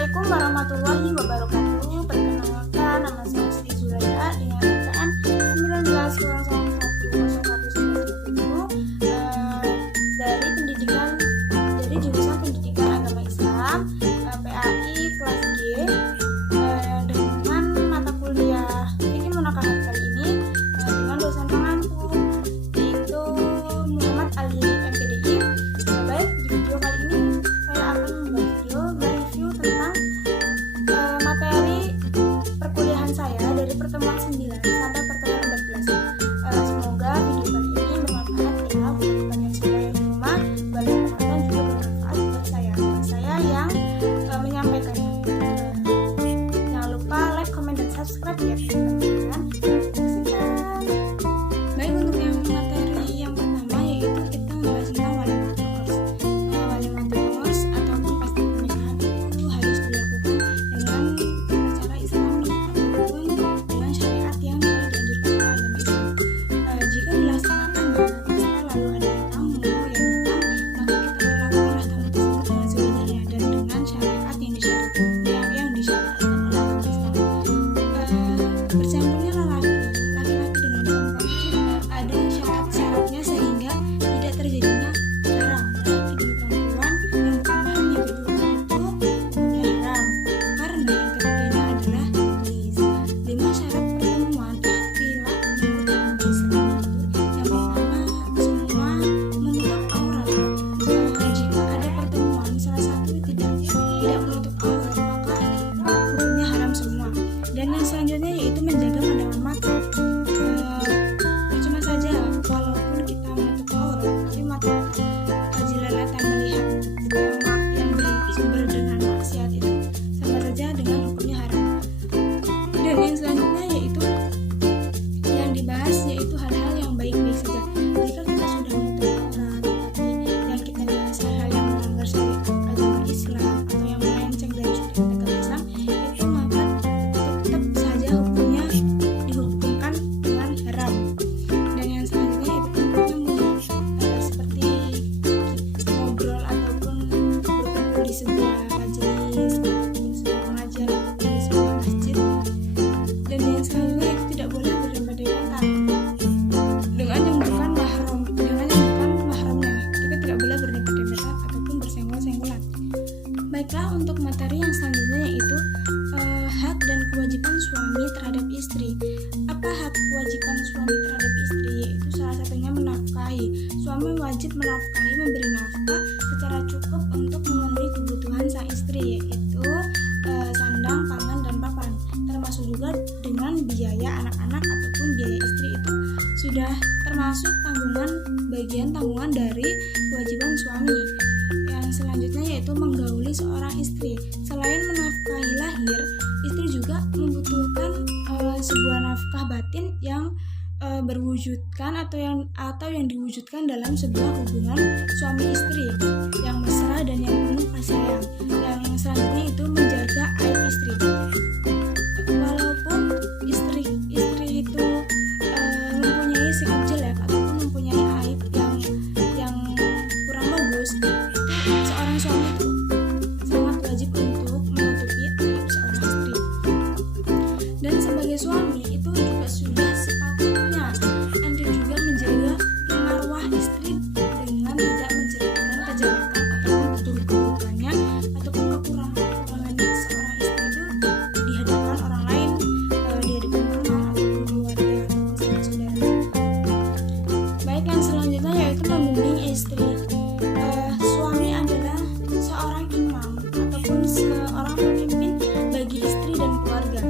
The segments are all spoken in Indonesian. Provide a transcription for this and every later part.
Assalamualaikum warahmatullahi wabarakatuh. Perkenalkan, nama saya Sri Zulaya dengan angkaan 19010111 dari jurusan Pendidikan Agama Islam PAI kelas G dengan mata kuliah Fikih Munakahat kali ini dengan dosen pengampu yaitu Muhammad Ali MPDI. Baik, di video kali ini saya akan membuat video mereview tentang materi perkuliahan saya dari pertemuan 9 sampai pertemuan 14. Semoga video kali ini bermanfaat ya buat teman yang sudah di rumah, buat teman-teman juga bermanfaat buat saya dan saya yang menyampaikannya. Jangan lupa like, comment, dan subscribe ya teman-teman. Baik, untuk yang materi yang pertama yaitu kita membahas tentang walimatul urs ataupun pesta pernikahan itu harus dilakukan dengan cara Islam ataupun dengan syariat yang telah dianjurkan oleh agama Islam. Jika dilaksanakan dengan pesta lalu ada tamu yang datang, maka kita perlakukanlah tamu tersebut dengan sewajarnya dan dengan syariat yang disyariatkan oleh agama Islam. Bercampurnya laki-laki dengan perempuan itu ada syarat-syaratnya sehingga tidak terjadinya haram. Laki dan perempuan yang bukan mahram yang kedua itu haram karena yang ketiganya adalah iblis. 5 syarat pertemuan ikhtilaf menurut agama Islam itu yang pertama semua menutup aurat. Jika ada pertemuan salah satu tidak menutup aurat maka hukumnya haram semua. Dan yang selanjutnya yaitu menjaga pandangan mata. Percuma saja walaupun kita menutup aurat tapi mata jelalatan melihat yang bersumber dengan maksiat itu sama saja dengan hukumnya haram. Dan yang selanjutnya yaitu yang dibahas yaitu hal-hal yang baik-baik saja. Jika kita sudah menutup aurat tapi yang kita bahas hal-hal yang melanggar syariat agama Islam atau yang melenceng dari syariat agama Islam itu maka tetap saja hukumnya dihukumkan dengan haram. Dan yang selanjutnya itu tentunya seperti ngobrol ataupun berkumpul di sebuah majelis ataupun sebuah pengajian ataupun di sebuah masjid. Dan yang selanjutnya itu tidak boleh berdempat-dempatan dengan yang bukan mahramnya. Kita tidak boleh berdempat-dempatan ataupun bersenggolan-senggolan. Baiklah, untuk materi yang selanjutnya yaitu hak dan kewajiban suami terhadap istri. Apa hak kewajiban suami terhadap istri? Yaitu salah satunya menafkahi. Suami wajib menafkahi, memberi nafkah secara cukup untuk memenuhi kebutuhan sang istri, yaitu sandang, pangan, dan papan. Termasuk juga dengan biaya anak-anak ataupun biaya istri itu sudah termasuk bagian tanggungan dari kewajiban suami. Yang selanjutnya yaitu menggauli seorang istri. Selain menafkahi lahir, istri juga membutuhkan sebuah nafkah batin yang berwujudkan atau yang diwujudkan dalam sebuah hubungan suami istri yang mesra dan yang penuh kasih sayang. Yang selanjutnya itu menjaga aib istri. Walaupun istri itu mempunyai sikap jelek ataupun mempunyai aib yang kurang bagus, seorang suami itu sangat wajib untuk menutupi aib seorang istri. Dan sebagai suami itu juga sudah sepatutnya Anda juga menjaga marwah istri dengan tidak menceritakan kejelekan ataupun keburukannya ataupun kekurangannya seorang istri itu di hadapan orang lain, di hadapan teman ataupun keluarga ataupun saudara. Baik, yang selanjutnya yaitu membimbing istri. Suami adalah seorang imam ataupun seorang pemimpin bagi istri dan keluarga.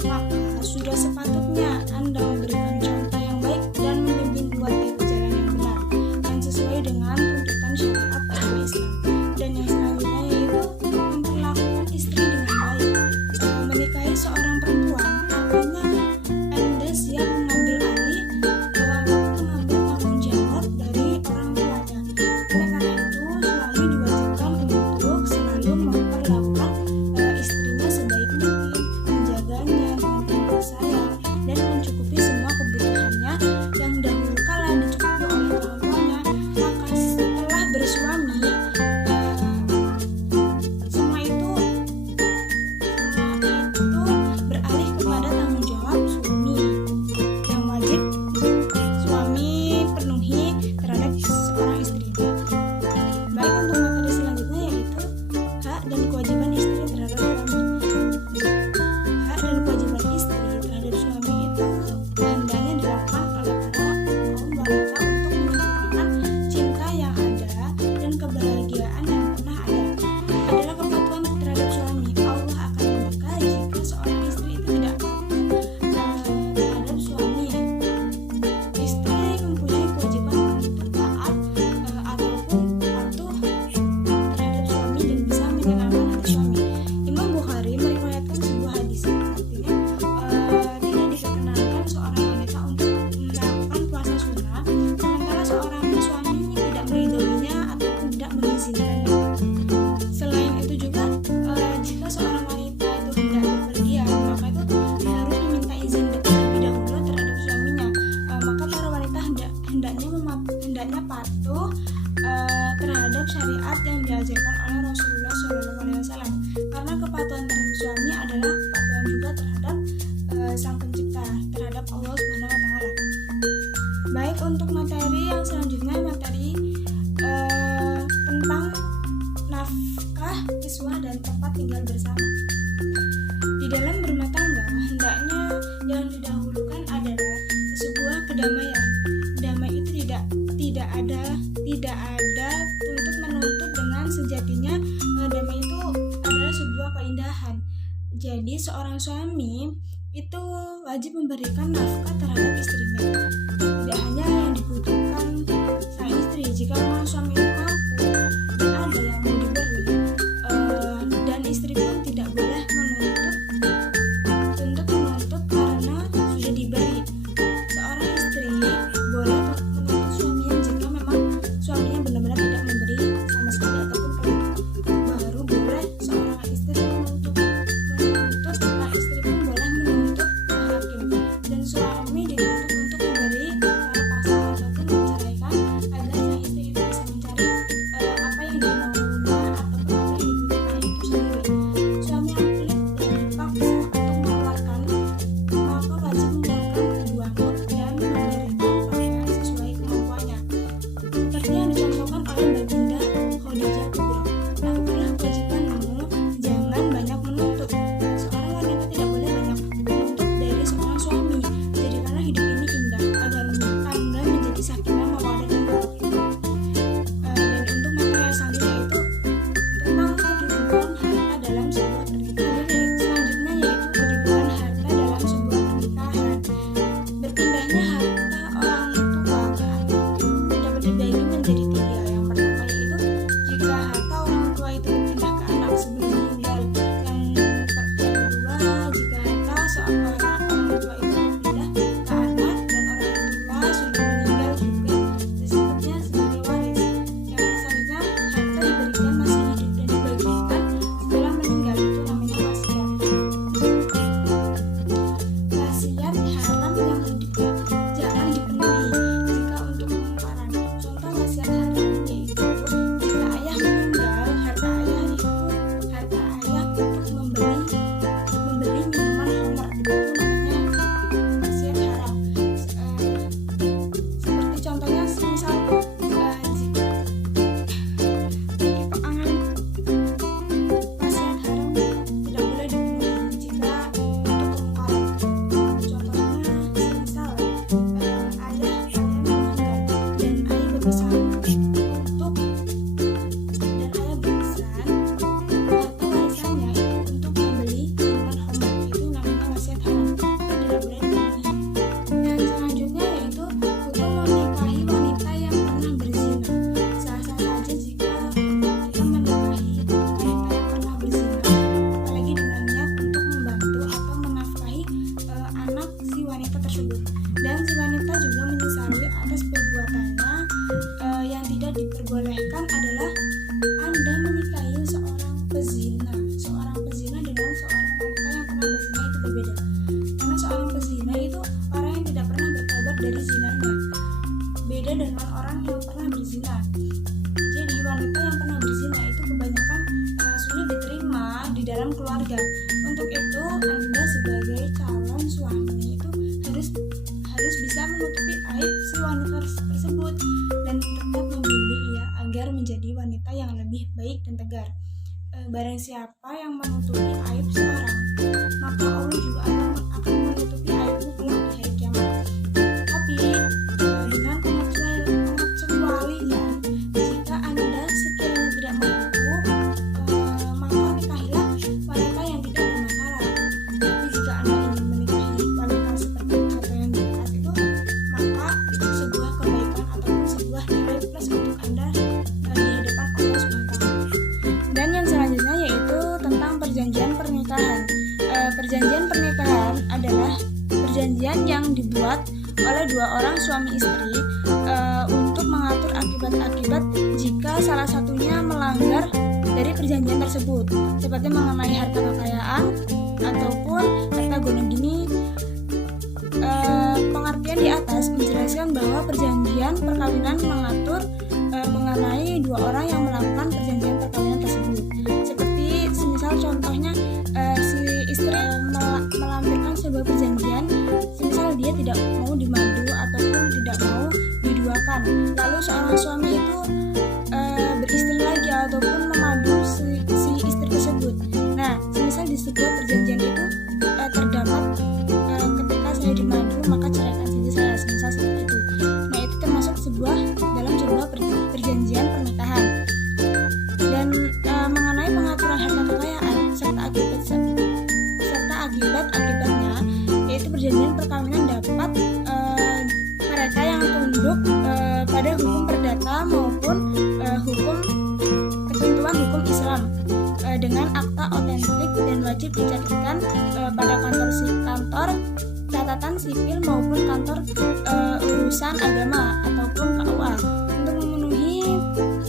Maka sudah sepatutnya Anda memberikan contoh yang baik dan membimbing keluarga ke jalan yang benar yang sesuai dengan tuntutan syariat agama Islam. Dan yang selanjutnya yaitu memperlakukan istri dengan baik. Menikahi seorang perempuan artinya Anda siap mengambil alih mengambil tanggung jawab dari orang tuanya. Oleh karena itu suami diwajibkan untuk selalu memperlakukan istrinya sebaik mungkin, menjaganya dengan penuh kasih sayang dan mencukupi semua kebutuhannya yang dahulu kala dicukupi oleh orang tuanya. Maka setelah bersuami hendaknya patuh terhadap syariat yang diajarkan oleh Rasulullah SAW, karena kepatuhan terhadap suami adalah kepatuhan juga terhadap Sang Pencipta, terhadap Allah Subhanahu wa Ta'ala. Baik, untuk materi yang selanjutnya, materi tentang nafkah, kiswah, dan tempat tinggal bersama. Di dalam berumah tangga, hendaknya yang didahulukan adalah sebuah kedamaian. Damai itu tidak ada tuntut menuntut, dengan sejatinya damai itu adalah sebuah keindahan. Jadi seorang suami itu wajib memberikan nafkah terhadap istrinya. Tidak hanya yang dibutuhkan sang istri, jika memang suami itu mampu dan ada yang mau diberi, dan istri pun tidak boleh menuntut karena sudah diberi. Seorang istri boleh menuntut suaminya jika memang suaminya benar-benar tidak memberi sama sekali ataupun baru boleh seorang istri menuntut. Setelah istri pun boleh menuntut ke hakim, dan suami dituntut untuk memberi cara pasang ataupun menceraikan, agar sang istri itu bisa mencari apa yang dimaunya ataupun apa yang dibutuhkan itu sendiri. Suami yang pelit dan dipaksa untuk mengeluarkan, maka wajib mengeluarkan kedua mood dan memberikan pakaian sesuai kemampuannya, seperti yang dicontohkan oleh Baginda Khadijah Kubro. Lakukanlah kewajibanmu, jangan banyak menuntut. Seorang wanita tidak boleh banyak menuntut dari seorang suami. Jadikanlah hidup ini indah, agar Anda menjadi sakinah mawaddah dan warahmah. Dan untuk materi selanjutnya yaitu tentang kedudukan harta dalam sebuah pernikahan. Selanjutnya yaitu kedudukan harta dalam sebuah pernikahan. Berpindahnya harta orang tua ke anak dapat dibagi menjadi 3. Yang pertama yaitu jika harta orang tua itu berpindah ke anak sebelum meninggal. Yang kedua, jika harta seorang orang tua itu berpindah ke anak dan orang tua sudah meninggal juga, disebutnya sebagai waris. Yang selanjutnya, harta diberikan masih hidup dan dibagikan setelah meninggal, itu namanya wasiat. Wasiat haram yang jangan dipenuhi jika untuk kemungkaran. Contoh wasiat haram yaitu jika ayah meninggal, harta ayah untuk membeli minuman khamr, itu namanya wasiat haram. Seperti contohnya misal wasiat haram tidak boleh dipenuhi jika untuk kemungkaran. Contohnya misal ayah meninggal dan ayah berpesan harta warisannya itu untuk membeli minuman khamr, itu namanya wasiat haram, tidak boleh dipenuhi. Yang selanjutnya yaitu hukum menikahi wanita yang pernah berzina. Sah-sah saja jika kita menikahi wanita yang pernah berzina, apalagi dengan niat untuk membantu atau menafkahi anak si wanita tersebut, dan si wanita juga menyesali atas perbuatannya. Yang tidak diperbolehkan adalah Anda menikahi seorang pezina. Seorang pezina dengan seorang wanita yang pernah berzina itu berbeda, karena seorang pezina itu orang yang tidak pernah bertobat dari zinanya, beda dengan orang yang pernah berzina. Jadi wanita yang pernah berzina itu kebanyakan sulit diterima di dalam keluarga. Untuk itu Anda sebagai calon suami itu harus bisa menutupi aib si wanita tersebut dan tetap membimbing ia agar menjadi wanita yang lebih baik dan tegar. Barang siapa yang menutupi aib seorang, maka Allah juga akan menutupi aibmu kelak di hari kiamat. Tapi dengan pengecualian, jika Anda sekiranya tidak mampu, maka nikahilah wanita yang tidak bermasalah. Tapi jika Anda ingin menikahi wanita seperti atau yang dekat itu, maka itu sebuah kebaikan ataupun sebuah nilai plus untuk Anda di hadapan Allah SWT. Dan yang selanjutnya yaitu tentang perjanjian pernikahan. Perjanjian pernikahan adalah perjanjian yang dibuat oleh dua orang suami istri untuk mengatur akibat-akibat jika salah satunya melanggar dari perjanjian tersebut, seperti mengenai harta kekayaan ataupun harta gono gini. Pengertian di atas menjelaskan bahwa perjanjian perkawinan mengatur mengenai dua orang yang melakukan perjanjian perkawinan tersebut. Seperti semisal contohnya si istri melampirkan sebuah perjanjian, semisal dia tidak mau dimadu ataupun tidak mau diduakan. Lalu seorang suami itu beristri lagi ataupun memadu si istri tersebut. Nah, semisal di sebuah perjanjian itu terdapat ketika saya dimadu maka ceraikan saja saya, semisal seperti itu. Nah, itu termasuk dalam sebuah perjanjian pernikahan. Dan mengenai pengaturan harta kekayaan serta akibatnya, yaitu perjanjian perkawinan dapat mereka yang tunduk pada hukum perdata maupun ketentuan hukum Islam dengan akta otentik dan wajib dicatatkan pada kantor catatan sipil maupun kantor urusan agama ataupun KUA untuk memenuhi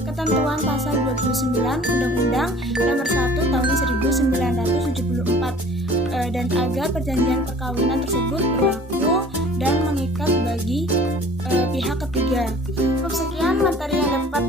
ketentuan pasal 29 Undang-Undang Nomor 1 Tahun 1974 dan agar perjanjian perkawinan tersebut berlaku dan mengikat bagi pihak ketiga. Cukup sekian materi yang dapat